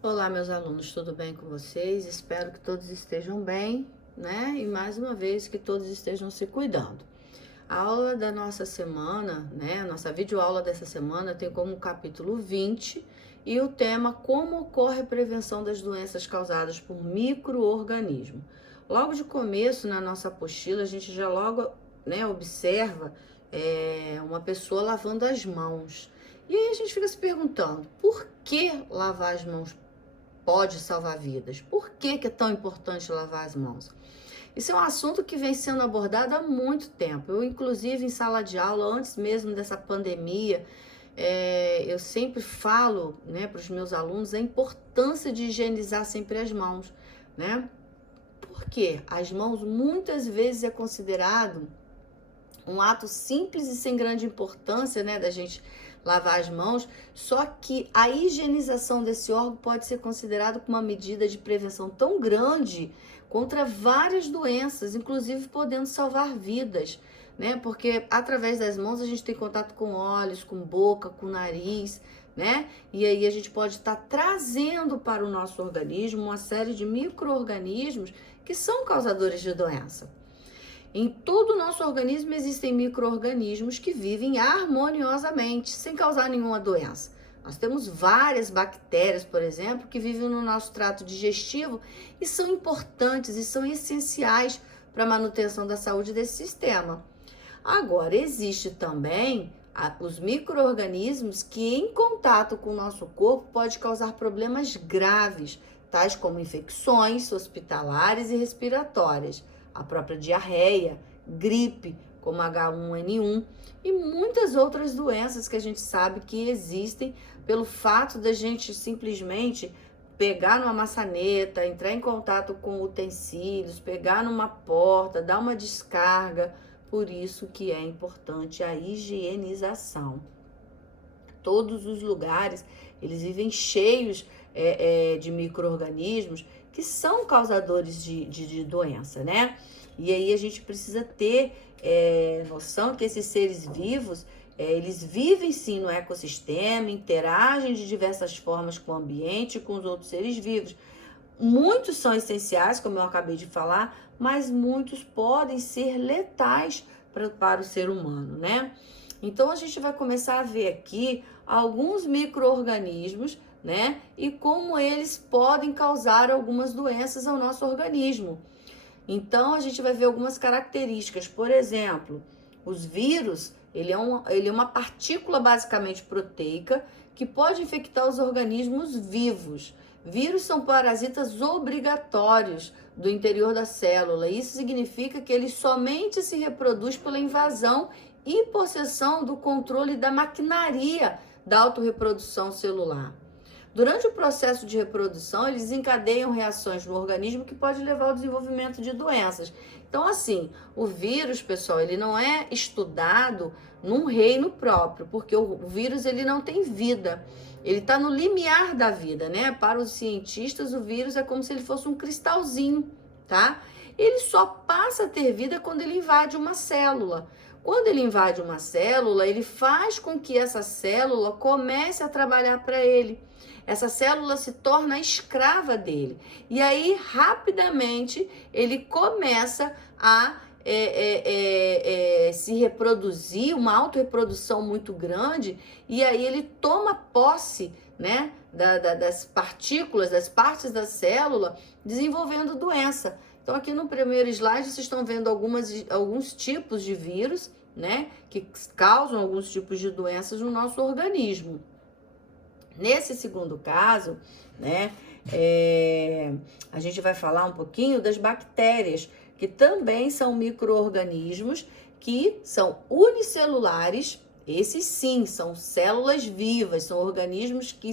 Olá, meus alunos, tudo bem com vocês? Espero que todos estejam bem, né? E mais uma vez que todos estejam se cuidando. A aula da nossa semana, né? A nossa videoaula dessa semana tem como capítulo 20 e o tema Como ocorre a prevenção das doenças causadas por micro-organismos. Logo de começo, na nossa apostila, a gente já logo, né, observa uma pessoa lavando as mãos. E aí a gente fica se perguntando, por que lavar as mãos pode salvar vidas? Por que é tão importante lavar as mãos? Isso é um assunto que vem sendo abordado há muito tempo. Eu, inclusive, em sala de aula, antes mesmo dessa pandemia, eu sempre falo, né, para os meus alunos a importância de higienizar sempre as mãos, né? Porque as mãos muitas vezes é considerado um ato simples e sem grande importância, né, da gente lavar as mãos, só que a higienização desse órgão pode ser considerado como uma medida de prevenção tão grande contra várias doenças, inclusive podendo salvar vidas, né? Porque através das mãos a gente tem contato com olhos, com boca, com nariz, né? E aí a gente pode estar trazendo para o nosso organismo uma série de micro-organismos que são causadores de doença. Em todo o nosso organismo existem micro-organismos que vivem harmoniosamente, sem causar nenhuma doença. Nós temos várias bactérias, por exemplo, que vivem no nosso trato digestivo e são importantes e são essenciais para a manutenção da saúde desse sistema. Agora, existe também os micro-organismos que, em contato com o nosso corpo, pode causar problemas graves, tais como infecções hospitalares e respiratórias, a própria diarreia, gripe, como H1N1 e muitas outras doenças que a gente sabe que existem pelo fato da gente simplesmente pegar numa maçaneta, entrar em contato com utensílios, pegar numa porta, dar uma descarga. Por isso que é importante a higienização. Todos os lugares, eles vivem cheios de micro-organismos que são causadores de doença, né? E aí a gente precisa ter noção que esses seres vivos, eles vivem sim no ecossistema, interagem de diversas formas com o ambiente e com os outros seres vivos. Muitos são essenciais, como eu acabei de falar, mas muitos podem ser letais para o ser humano, né? Então a gente vai começar a ver aqui alguns micro-organismos, né? E como eles podem causar algumas doenças ao nosso organismo. Então a gente vai ver algumas características. Por exemplo, os vírus, ele é uma partícula basicamente proteica que pode infectar os organismos vivos. Vírus são parasitas obrigatórios do interior da célula. Isso significa que ele somente se reproduz pela invasão e possessão do controle da maquinaria da autorreprodução celular. Durante o processo de reprodução, eles desencadeiam reações no organismo que pode levar ao desenvolvimento de doenças. Então, assim, o vírus, pessoal, ele não é estudado num reino próprio, porque o vírus ele não tem vida. Ele está no limiar da vida, né? Para os cientistas, o vírus é como se ele fosse um cristalzinho, tá? Ele só passa a ter vida quando ele invade uma célula. Quando ele invade uma célula, ele faz com que essa célula comece a trabalhar para ele. Essa célula se torna escrava dele. E aí, rapidamente, ele começa a se reproduzir, uma autorreprodução muito grande, e aí ele toma posse, né, das partículas, das partes da célula, desenvolvendo doença. Então, aqui no primeiro slide, vocês estão vendo alguns tipos de vírus, né, que causam alguns tipos de doenças no nosso organismo. Nesse segundo caso, né, a gente vai falar um pouquinho das bactérias, que também são micro-organismos que são unicelulares. Esses sim, são células vivas, são organismos que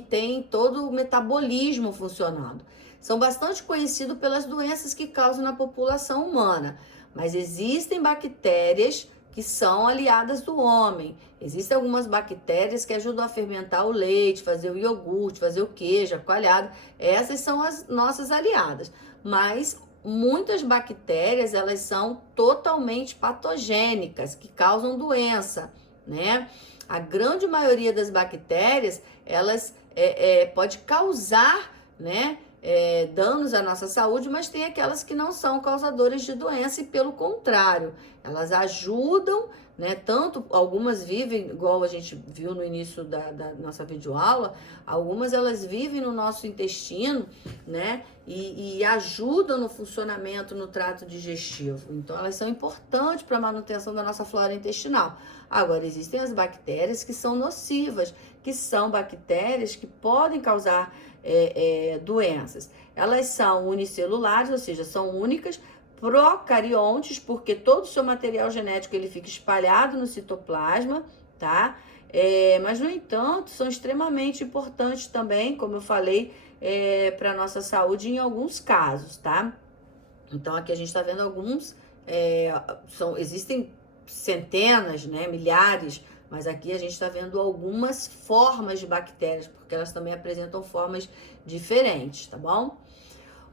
têm todo o metabolismo funcionando. São bastante conhecidos pelas doenças que causam na população humana, mas existem bactérias que são aliadas do homem. Existem algumas bactérias que ajudam a fermentar o leite, fazer o iogurte, fazer o queijo, a coalhada. Essas são as nossas aliadas. Mas muitas bactérias, elas são totalmente patogênicas, que causam doença, né? A grande maioria das bactérias, elas pode causar, né, danos à nossa saúde, mas tem aquelas que não são causadoras de doença e, pelo contrário, elas ajudam, né? Tanto algumas vivem, igual a gente viu no início da nossa videoaula, algumas elas vivem no nosso intestino, né? E ajudam no funcionamento, no trato digestivo. Então, elas são importantes para a manutenção da nossa flora intestinal. Agora, existem as bactérias que são nocivas, que são bactérias que podem causar doenças. Elas são unicelulares, ou seja, são únicas, procariontes, porque todo o seu material genético ele fica espalhado no citoplasma, tá? Mas, no entanto, são extremamente importantes também, como eu falei, para a nossa saúde em alguns casos, tá? Então, aqui a gente está vendo alguns, existem centenas, né, milhares, mas aqui a gente está vendo algumas formas de bactérias, porque elas também apresentam formas diferentes, tá bom?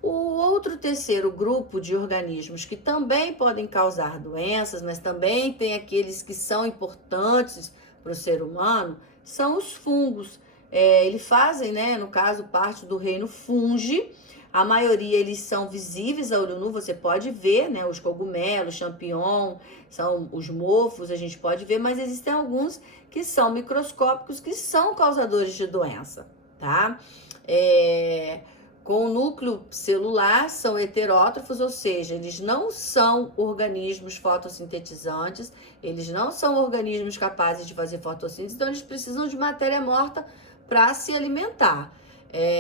O outro terceiro grupo de organismos que também podem causar doenças, mas também tem aqueles que são importantes para o ser humano, são os fungos. Eles fazem, né, no caso, parte do reino fungi. A maioria eles são visíveis a olho nu, você pode ver, né, os cogumelos, champignon, são os mofos, a gente pode ver, mas existem alguns que são microscópicos, que são causadores de doença, tá? Com o núcleo celular, são heterótrofos, ou seja, eles não são organismos fotossintetizantes, eles não são organismos capazes de fazer fotossíntese, então eles precisam de matéria morta para se alimentar.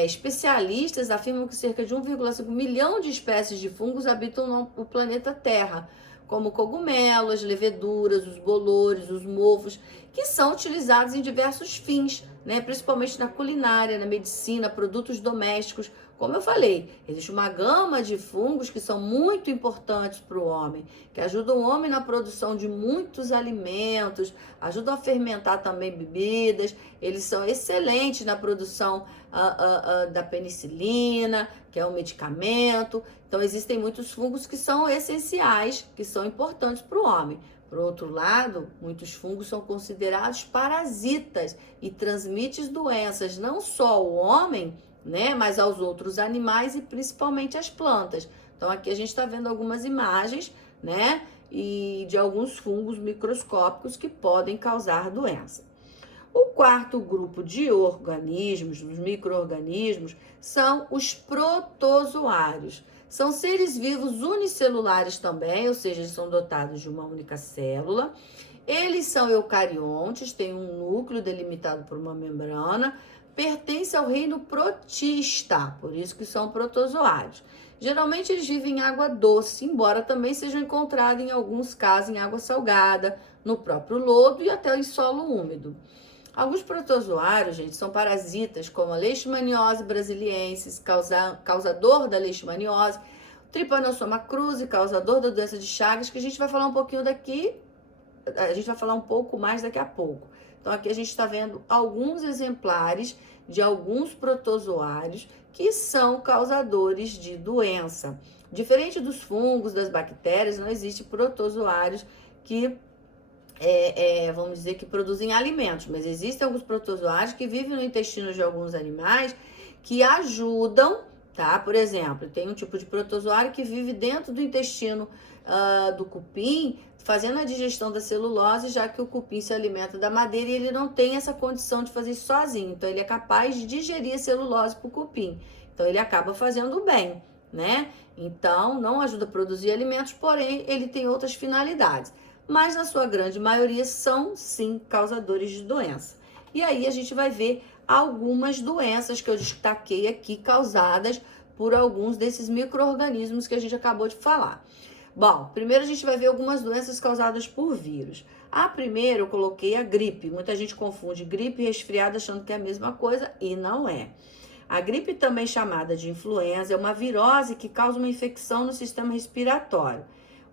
Especialistas afirmam que cerca de 1,5 milhão de espécies de fungos habitam o planeta Terra, como cogumelos, leveduras, os bolores, os mofos, que são utilizados em diversos fins, né? Principalmente na culinária, na medicina, produtos domésticos. Como eu falei, existe uma gama de fungos que são muito importantes para o homem, que ajudam o homem na produção de muitos alimentos, ajudam a fermentar também bebidas, eles são excelentes na produção da penicilina, que é um medicamento. Então, existem muitos fungos que são essenciais, que são importantes para o homem. Por outro lado, muitos fungos são considerados parasitas e transmitem doenças não só ao homem, né, mas aos outros animais e principalmente às plantas. Então, aqui a gente está vendo algumas imagens, né, e de alguns fungos microscópicos que podem causar doença. O quarto grupo de organismos, os micro-organismos, são os protozoários. São seres vivos unicelulares também, ou seja, eles são dotados de uma única célula. Eles são eucariontes, têm um núcleo delimitado por uma membrana, pertence ao reino protista, por isso que são protozoários. Geralmente eles vivem em água doce, embora também sejam encontrados em alguns casos em água salgada, no próprio lodo e até em solo úmido. Alguns protozoários, gente, são parasitas, como a leishmaniose brasiliensis, causador da leishmaniose, Trypanosoma cruzi, causador da doença de Chagas, que a gente vai falar um pouquinho daqui, a gente vai falar um pouco mais daqui a pouco. Então, aqui a gente está vendo alguns exemplares de alguns protozoários que são causadores de doença. Diferente dos fungos, das bactérias, não existe protozoários que, vamos dizer, que produzem alimentos. Mas existem alguns protozoários que vivem no intestino de alguns animais que ajudam, tá? Por exemplo, tem um tipo de protozoário que vive dentro do intestino do cupim, fazendo a digestão da celulose, já que o cupim se alimenta da madeira e ele não tem essa condição de fazer isso sozinho. Então, ele é capaz de digerir a celulose para o cupim. Então, ele acaba fazendo bem, né? Então, não ajuda a produzir alimentos, porém, ele tem outras finalidades. Mas, na sua grande maioria, são, sim, causadores de doença. E aí, a gente vai ver algumas doenças que eu destaquei aqui, causadas por alguns desses micro-organismos que a gente acabou de falar. Bom, primeiro a gente vai ver algumas doenças causadas por vírus. A primeira eu coloquei a gripe. Muita gente confunde gripe e resfriado achando que é a mesma coisa e não é. A gripe, também chamada de influenza, é uma virose que causa uma infecção no sistema respiratório.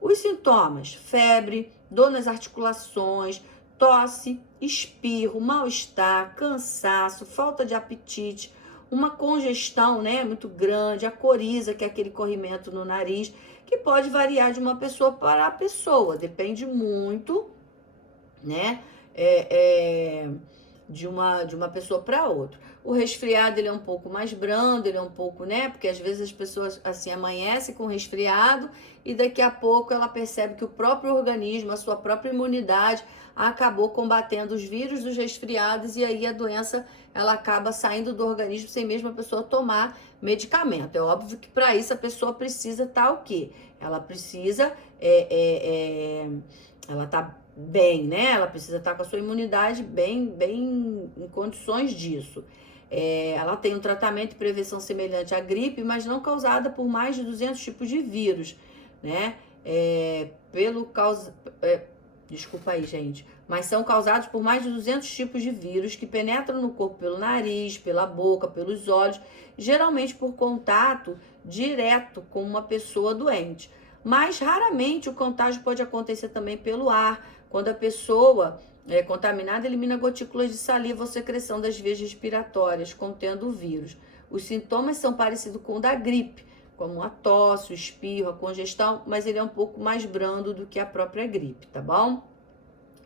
Os sintomas: febre, dor nas articulações, tosse, espirro, mal-estar, cansaço, falta de apetite, uma congestão, né, muito grande, a coriza, que é aquele corrimento no nariz, que pode variar de uma pessoa para a pessoa, depende muito, né, de uma pessoa para outra. O resfriado, ele é um pouco mais brando, ele é um pouco, né? Porque às vezes as pessoas, assim, amanhecem com resfriado e daqui a pouco ela percebe que o próprio organismo, a sua própria imunidade, acabou combatendo os vírus dos resfriados e aí a doença, ela acaba saindo do organismo sem mesmo a pessoa tomar medicamento. É óbvio que para isso a pessoa precisa estar o quê? Ela precisa, ela tá bem, né? Ela precisa estar com a sua imunidade bem em condições disso. Ela tem um tratamento e prevenção semelhante à gripe, mas não causada por mais de 200 tipos de vírus, né? Desculpa aí, gente. Mas são causados por mais de 200 tipos de vírus que penetram no corpo pelo nariz, pela boca, pelos olhos, geralmente por contato direto com uma pessoa doente. Mas raramente o contágio pode acontecer também pelo ar, quando a pessoa contaminada elimina gotículas de saliva ou secreção das vias respiratórias contendo o vírus. Os sintomas são parecidos com o da gripe, como a tosse, o espirro, a congestão, mas ele é um pouco mais brando do que a própria gripe, tá bom?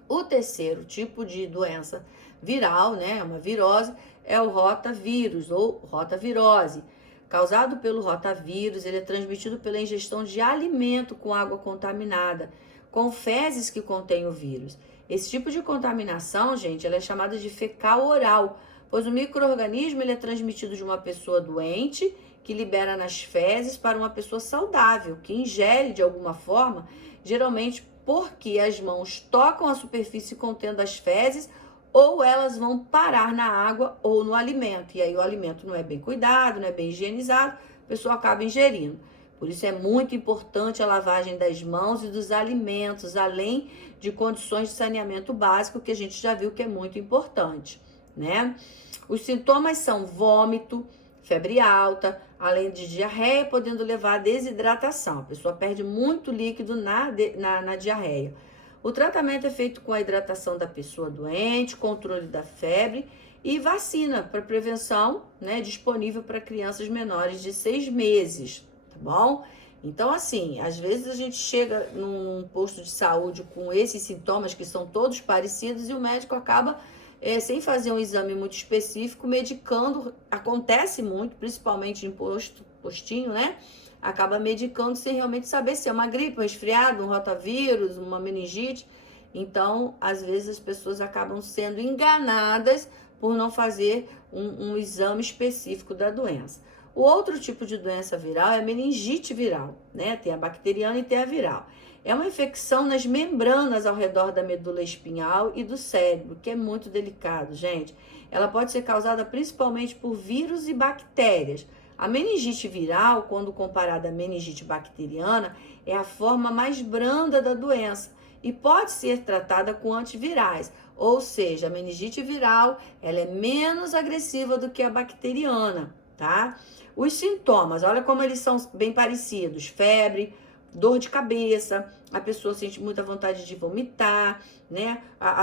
O terceiro tipo de doença viral, né, uma virose, é o rotavírus ou rotavirose. Causado pelo rotavírus, ele é transmitido pela ingestão de alimento com água contaminada, com fezes que contêm o vírus. Esse tipo de contaminação, gente, ela é chamada de fecal oral, pois o micro-organismo ele é transmitido de uma pessoa doente, que libera nas fezes, para uma pessoa saudável, que ingere de alguma forma, geralmente porque as mãos tocam a superfície contendo as fezes, ou elas vão parar na água ou no alimento. E aí o alimento não é bem cuidado, não é bem higienizado, a pessoa acaba ingerindo. Por isso é muito importante a lavagem das mãos e dos alimentos, além de condições de saneamento básico, que a gente já viu que é muito importante, né? Os sintomas são vômito, febre alta, além de diarreia, podendo levar à desidratação. A pessoa perde muito líquido na diarreia. O tratamento é feito com a hidratação da pessoa doente, controle da febre e vacina para prevenção, né, disponível para crianças menores de 6 meses, tá bom? Então, assim, às vezes a gente chega num posto de saúde com esses sintomas que são todos parecidos e o médico acaba, sem fazer um exame muito específico, medicando. Acontece muito, principalmente em postinho, né? Acaba medicando sem realmente saber se é uma gripe, um resfriado, um rotavírus, uma meningite. Então, às vezes as pessoas acabam sendo enganadas por não fazer um exame específico da doença. O outro tipo de doença viral é a meningite viral, né? Tem a bacteriana e tem a viral. É uma infecção nas membranas ao redor da medula espinhal e do cérebro, que é muito delicado, gente. Ela pode ser causada principalmente por vírus e bactérias. A meningite viral, quando comparada à meningite bacteriana, é a forma mais branda da doença e pode ser tratada com antivirais. Ou seja, a meningite viral, ela é menos agressiva do que a bacteriana, tá? Os sintomas, olha como eles são bem parecidos: febre, dor de cabeça, a pessoa sente muita vontade de vomitar, né?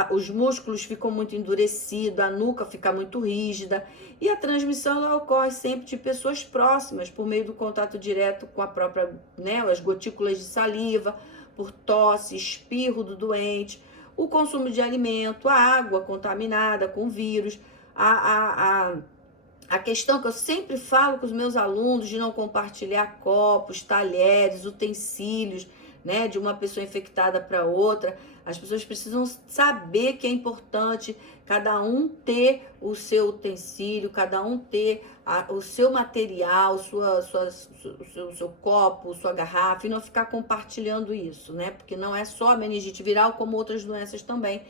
Os músculos ficam muito endurecidos, a nuca fica muito rígida. E a transmissão ela ocorre sempre de pessoas próximas, por meio do contato direto com a própria, né, as gotículas de saliva, por tosse, espirro do doente, o consumo de alimento, a água contaminada com vírus, a questão que eu sempre falo com os meus alunos de não compartilhar copos, talheres, utensílios, né, de uma pessoa infectada para outra. As pessoas precisam saber que é importante cada um ter o seu utensílio, cada um ter o seu material, o seu copo, sua garrafa, e não ficar compartilhando isso, né? Porque não é só a meningite viral, como outras doenças também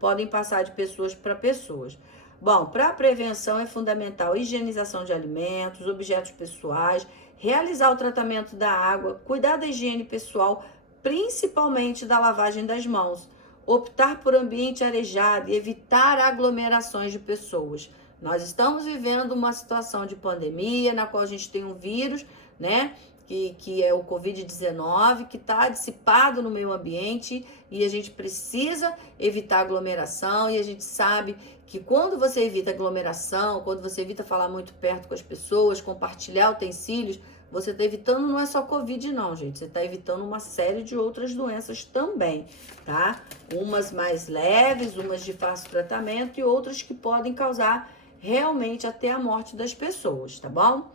podem passar de pessoas para pessoas. Bom, para a prevenção é fundamental a higienização de alimentos, objetos pessoais, realizar o tratamento da água, cuidar da higiene pessoal, principalmente da lavagem das mãos, optar por ambiente arejado e evitar aglomerações de pessoas. Nós estamos vivendo uma situação de pandemia, na qual a gente tem um vírus, né, que é o Covid-19, que está dissipado no meio ambiente e a gente precisa evitar aglomeração, e a gente sabe que quando você evita aglomeração, quando você evita falar muito perto com as pessoas, compartilhar utensílios, você está evitando não é só Covid não, gente. Você está evitando uma série de outras doenças também, tá? Umas mais leves, umas de fácil tratamento e outras que podem causar realmente até a morte das pessoas, tá bom?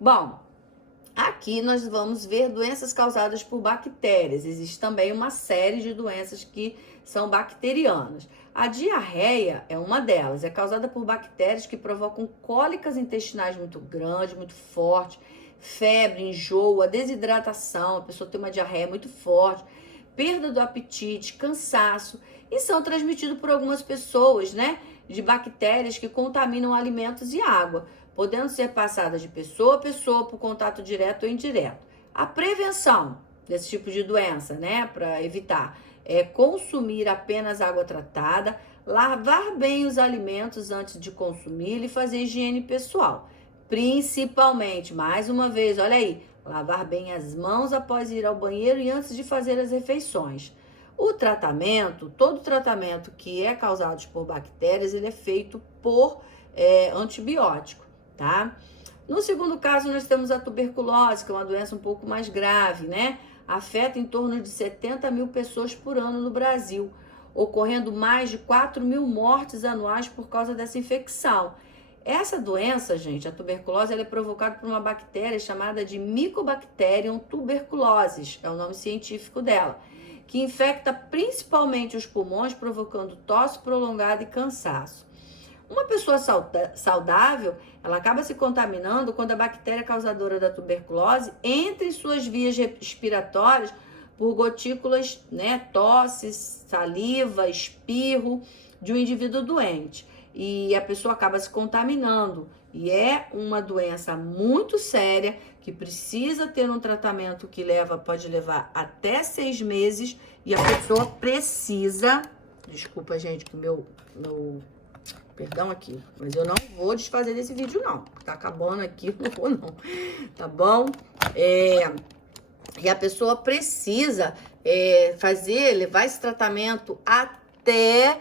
Bom, aqui nós vamos ver doenças causadas por bactérias. Existe também uma série de doenças que são bacterianas. A diarreia é uma delas, é causada por bactérias que provocam cólicas intestinais muito grandes, muito fortes, febre, enjoo, a desidratação, a pessoa tem uma diarreia muito forte, perda do apetite, cansaço, e são transmitidos por algumas pessoas, né, de bactérias que contaminam alimentos e água, podendo ser passadas de pessoa a pessoa por contato direto ou indireto. A prevenção desse tipo de doença, né, para evitar, é consumir apenas água tratada, lavar bem os alimentos antes de consumir e fazer higiene pessoal. Principalmente, mais uma vez, olha aí, lavar bem as mãos após ir ao banheiro e antes de fazer as refeições. O tratamento, todo tratamento que é causado por bactérias, ele é feito por antibiótico, tá? No segundo caso, nós temos a tuberculose, que é uma doença um pouco mais grave, né? Afeta em torno de 70 mil pessoas por ano no Brasil, ocorrendo mais de 4 mil mortes anuais por causa dessa infecção. Essa doença, gente, a tuberculose, ela é provocada por uma bactéria chamada de Mycobacterium tuberculosis, é o nome científico dela, que infecta principalmente os pulmões, provocando tosse prolongada e cansaço. Uma pessoa saudável, ela acaba se contaminando quando a bactéria causadora da tuberculose entra em suas vias respiratórias por gotículas, né, tosse, saliva, espirro de um indivíduo doente. E a pessoa acaba se contaminando. E é uma doença muito séria, que precisa ter um tratamento que pode levar até 6 meses. E a pessoa precisa... Desculpa, gente, que meu perdão aqui, mas eu não vou desfazer desse vídeo, não. Tá acabando aqui, não vou, não. Tá bom? E a pessoa precisa levar esse tratamento até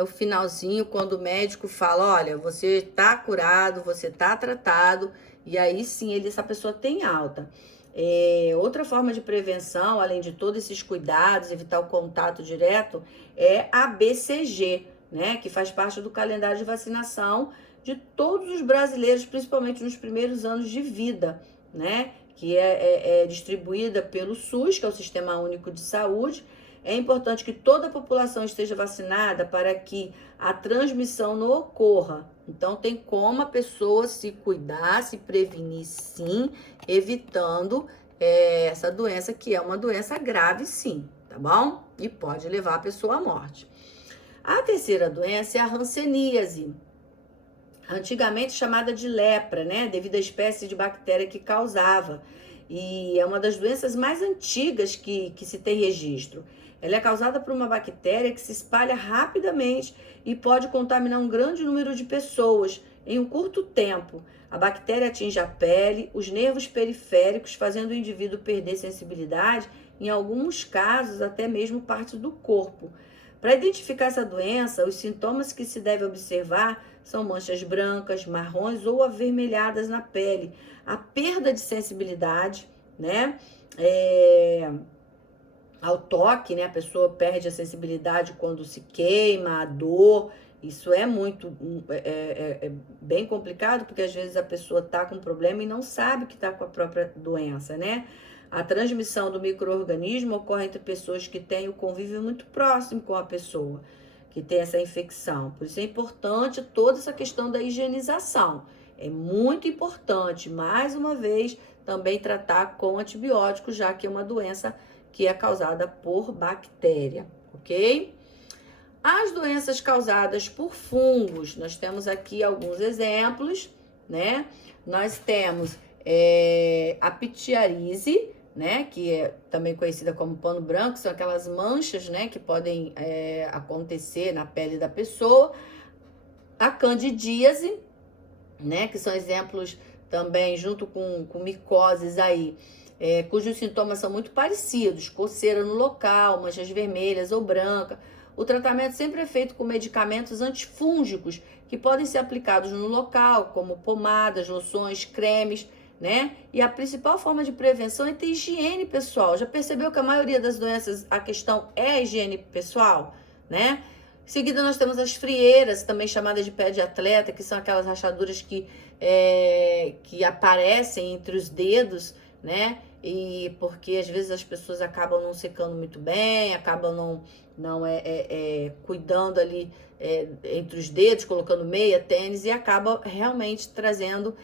o finalzinho, quando o médico fala, olha, você tá curado, você tá tratado, e aí sim, essa pessoa tem alta. Outra forma de prevenção, além de todos esses cuidados, evitar o contato direto, é a BCG, né, que faz parte do calendário de vacinação de todos os brasileiros, principalmente nos primeiros anos de vida, né, que é distribuída pelo SUS, que é o Sistema Único de Saúde. É importante que toda a população esteja vacinada para que a transmissão não ocorra. Então, tem como a pessoa se cuidar, se prevenir, sim, evitando essa doença, que é uma doença grave, sim, tá bom? E pode levar a pessoa à morte. A terceira doença é a hanseníase, antigamente chamada de lepra, né? Devido à espécie de bactéria que causava. E é uma das doenças mais antigas que se tem registro. Ela é causada por uma bactéria que se espalha rapidamente e pode contaminar um grande número de pessoas em um curto tempo. A bactéria atinge a pele, os nervos periféricos, fazendo o indivíduo perder sensibilidade, em alguns casos até mesmo partes do corpo. Para identificar essa doença, os sintomas que se deve observar são manchas brancas, marrons ou avermelhadas na pele, a perda de sensibilidade, né? Ao toque, né? A pessoa perde a sensibilidade quando se queima, a dor. Isso é bem complicado, porque às vezes a pessoa está com problema e não sabe que está com a própria doença, né? A transmissão do micro-organismo ocorre entre pessoas que têm o convívio muito próximo com a pessoa que tem essa infecção. Por isso é importante toda essa questão da higienização. É muito importante, mais uma vez, também tratar com antibióticos, já que é uma doença que é causada por bactéria, ok? As doenças causadas por fungos, nós temos aqui alguns exemplos, né? Nós temos a pitiarise, né, que é também conhecida como pano branco, são aquelas manchas, né, que podem acontecer na pele da pessoa. A candidíase, né, que são exemplos também, junto com micoses aí, cujos sintomas são muito parecidos, coceira no local, manchas vermelhas ou brancas. O tratamento sempre é feito com medicamentos antifúngicos, que podem ser aplicados no local, como pomadas, loções, cremes, né? E a principal forma de prevenção é ter higiene pessoal. Já percebeu que a maioria das doenças, a questão é a higiene pessoal, né? Em seguida, nós temos as frieiras, também chamadas de pé de atleta, que são aquelas rachaduras que aparecem entre os dedos, né? E porque às vezes as pessoas acabam não secando muito bem, acabam não cuidando ali entre os dedos, colocando meia, tênis, e acaba realmente trazendo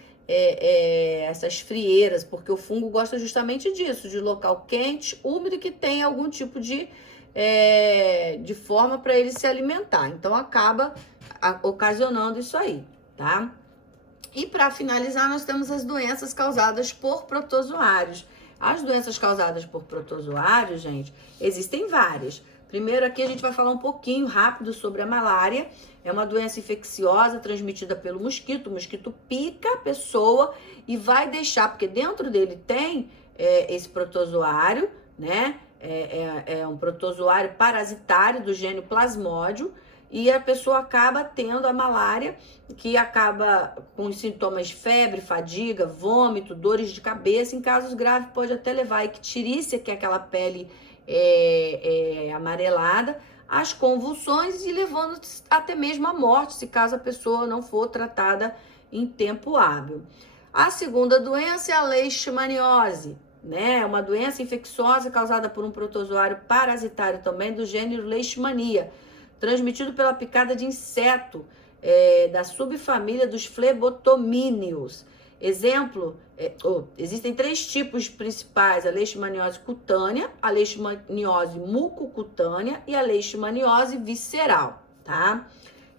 essas frieiras, porque o fungo gosta justamente disso, de local quente, úmido, que tem algum tipo de forma para ele se alimentar. Então acaba ocasionando isso aí, tá? E para finalizar, nós temos as doenças causadas por protozoários. As doenças causadas por protozoários, gente, existem várias. Primeiro aqui a gente vai falar um pouquinho rápido sobre a malária. É uma doença infecciosa transmitida pelo mosquito. O mosquito pica a pessoa e vai deixar, porque dentro dele tem esse protozoário, né? É um protozoário parasitário do gênero Plasmódio, e a pessoa acaba tendo a malária, que acaba com sintomas de febre, fadiga, vômito, dores de cabeça. Em casos graves pode até levar a icterícia, que é aquela pele amarelada, as convulsões, e levando até mesmo à morte, se caso a pessoa não for tratada em tempo hábil. A segunda doença é a leishmaniose, né? É uma doença infecciosa causada por um protozoário parasitário também do gênero Leishmania, transmitido pela picada de inseto da subfamília dos flebotomíneos. Exemplo, existem 3 tipos principais: a leishmaniose cutânea, a leishmaniose mucocutânea e a leishmaniose visceral, tá?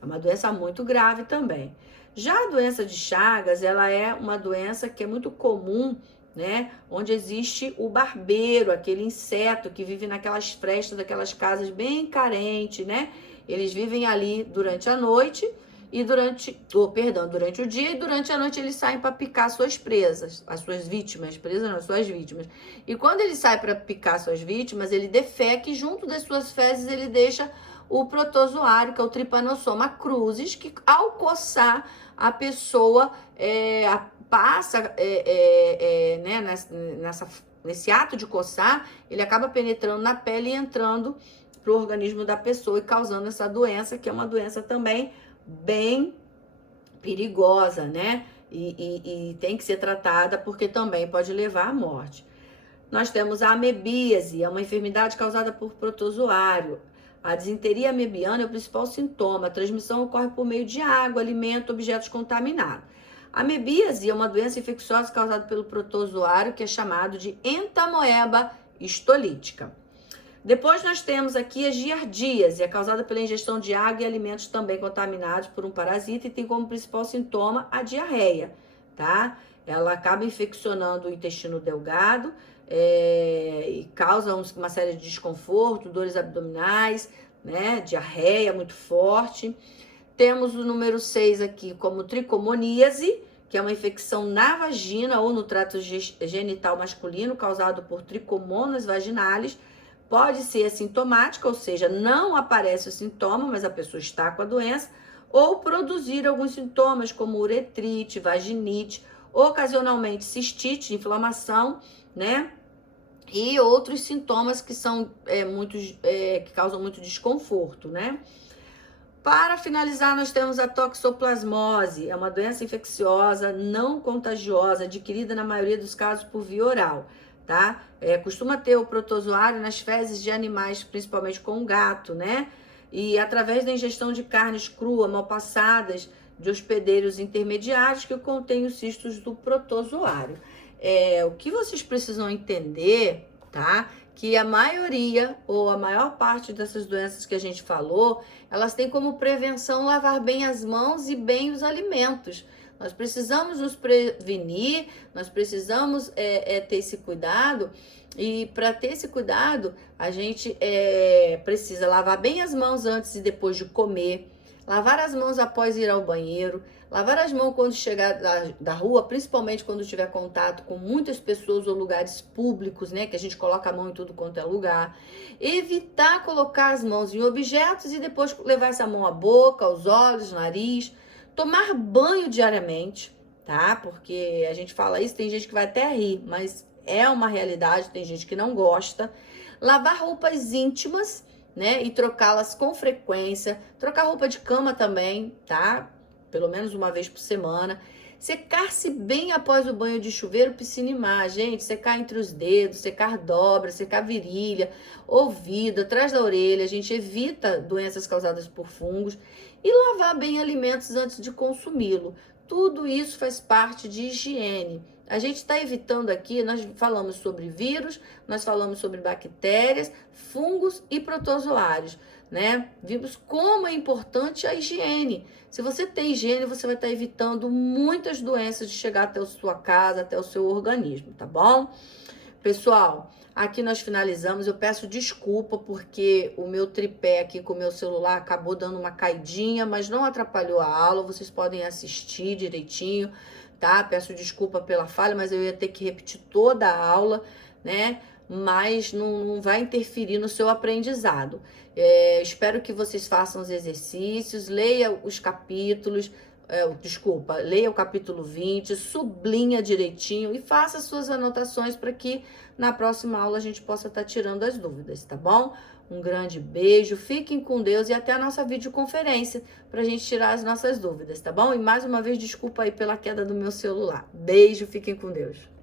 É uma doença muito grave também. Já a doença de Chagas, ela é uma doença que é muito comum, né? Onde existe o barbeiro, aquele inseto que vive naquelas frestas daquelas casas bem carentes, né? Eles vivem ali durante a noite e durante o dia, e durante a noite eles saem para picar suas presas, as suas vítimas, presas não, as suas vítimas. E quando ele sai para picar suas vítimas, ele defeca, e junto das suas fezes ele deixa o protozoário, que é o Trypanosoma cruzi, que ao coçar a pessoa passa, né, nesse ato de coçar, ele acaba penetrando na pele e entrando para o organismo da pessoa e causando essa doença, que é uma doença também bem perigosa, né? E tem que ser tratada, porque também pode levar à morte. Nós temos a amebíase, é uma enfermidade causada por protozoário. A disenteria amebiana é o principal sintoma. A transmissão ocorre por meio de água, alimento, objetos contaminados. A amebíase é uma doença infecciosa causada pelo protozoário, que é chamado de entamoeba histolítica. Depois nós temos aqui a giardíase, é causada pela ingestão de água e alimentos também contaminados por um parasita, e tem como principal sintoma a diarreia, tá? Ela acaba infeccionando o intestino delgado e causa uma série de desconforto, dores abdominais, né? Diarreia muito forte. Temos o número 6 aqui como tricomoníase, que é uma infecção na vagina ou no trato genital masculino, causado por tricomonas vaginalis. Pode ser assintomática, ou seja, não aparece o sintoma, mas a pessoa está com a doença, ou produzir alguns sintomas como uretrite, vaginite, ocasionalmente cistite, inflamação, né? E outros sintomas que são que causam muito desconforto, né? Para finalizar, nós temos a toxoplasmose, é uma doença infecciosa não contagiosa, adquirida na maioria dos casos por via oral, tá? Costuma ter o protozoário nas fezes de animais, principalmente com o gato, né? E através da ingestão de carnes cruas, mal passadas, de hospedeiros intermediários que contêm os cistos do protozoário. O que vocês precisam entender, tá? Que a maioria ou a maior parte dessas doenças que a gente falou, elas têm como prevenção lavar bem as mãos e bem os alimentos. Nós precisamos nos prevenir, nós precisamos ter esse cuidado, e para ter esse cuidado, a gente precisa lavar bem as mãos antes e depois de comer, lavar as mãos após ir ao banheiro, lavar as mãos quando chegar da rua, principalmente quando tiver contato com muitas pessoas ou lugares públicos, né? Que a gente coloca a mão em tudo quanto é lugar. Evitar colocar as mãos em objetos e depois levar essa mão à boca, aos olhos, nariz. Tomar banho diariamente, tá? Porque a gente fala isso, tem gente que vai até rir, mas é uma realidade, tem gente que não gosta. Lavar roupas íntimas, né? E trocá-las com frequência. Trocar roupa de cama também, tá? Pelo menos uma vez por semana. Secar-se bem após o banho de chuveiro, piscina e mar. Gente, secar entre os dedos, secar dobra, secar virilha, ouvido, atrás da orelha. A gente evita doenças causadas por fungos. E lavar bem alimentos antes de consumi-lo. Tudo isso faz parte de higiene. A gente está evitando aqui, nós falamos sobre vírus, nós falamos sobre bactérias, fungos e protozoários, né? Vimos como é importante a higiene. Se você tem higiene, você vai estar evitando muitas doenças de chegar até a sua casa, até o seu organismo, tá bom? Pessoal, aqui nós finalizamos. Eu peço desculpa porque o meu tripé aqui com o meu celular acabou dando uma caidinha, mas não atrapalhou a aula. Vocês podem assistir direitinho, tá? Peço desculpa pela falha, mas eu ia ter que repetir toda a aula, né? Mas não vai interferir no seu aprendizado. Espero que vocês façam os exercícios, leia os capítulos, leia o capítulo 20, sublinha direitinho e faça suas anotações para que na próxima aula a gente possa estar tirando as dúvidas, tá bom? Um grande beijo, fiquem com Deus e até a nossa videoconferência para a gente tirar as nossas dúvidas, tá bom? E mais uma vez, desculpa aí pela queda do meu celular. Beijo, fiquem com Deus.